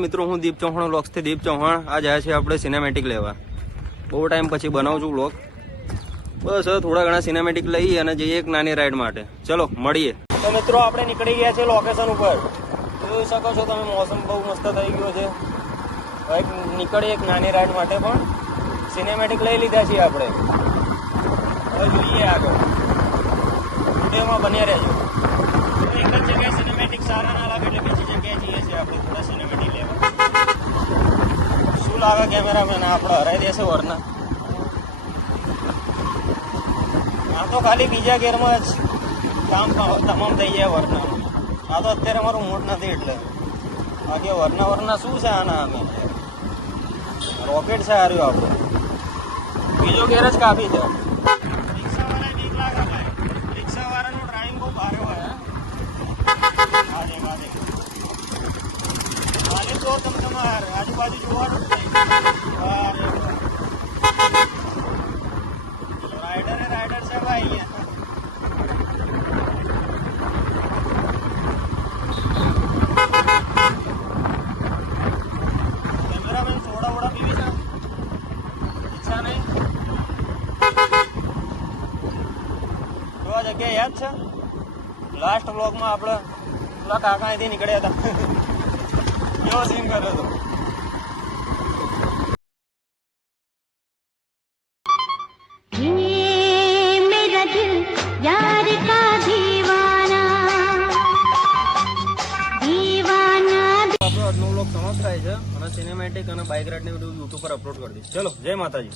માતાજી મિત્રો, હું દીપ ચૌહાણ વ્લોગ્સથી દીપ ચૌહાણ. આ જાય છે આપણે સિનેમેટિક લેવા. બહુ ટાઈમ પછી બનાવું છું વ્લોગ. બસ થોડા ઘણા સિનેમેટિક લઈ અને જઈએ એક નાની રાઈડ માટે. ચલો મળીએ. તો મિત્રો આપણે નીકળી ગયા છે લોકેશન ઉપર. જોઈ શકો છો તમે, મોસમ બહુ મસ્ત થઈ ગયો છે. નીકળીએ એક નાની રાઈડ માટે, પણ સિનેમેટિક લઈ લીધા છીએ આપણે. હવે જોઈએ આગળ, વિડીયોમાં બન્યા રહેજો. એક જ જગ્યાએ સિનેમેટિક સારા ના લાગે એટલે બીજી જગ્યાએ જઈએ છીએ આપણે થોડા સિનેમેટિક લેવા. શું લાગે કેમેરામેન, આપણે હરાઈ દેશે વરના? આ તો ખાલી બીજા ગેરમાં જ કામ તમામ થઈ જાય વરના. આ તો અત્યારે મારું મૂડ નથી એટલે. બાકી વરના શું છે આના? અમે રોકેટ છે હાર્યું આપણે. બીજો ગેર જ કાપી છે. રિક્ષાવાળા બીક લાગે ભાઈ. રિક્ષાવાળાનું ડ્રાઇવિંગ બહુ ભારે હોય. ખાલી તો તમારે આજુબાજુ જોવાનું જ નહીં. રાઈડર છે ભાઈ. કેમેરામેન સોડા પીવી છે? ઈચ્છા નહીં? જો આ જગ્યા યાદ છે? લાસ્ટ બ્લોગમાં આપણે પેલા કાકા અહીંથી નીકળ્યા હતા. કેવો સીન કર્યો હતો. આજનો વ્લોગ સમાપ્ત થાય છે અને સિનેમેટિક અને બાઇક રાઇડ ને બધું યુટ્યુબ પર અપલોડ કરી દઈશ. ચલો, જય માતાજી.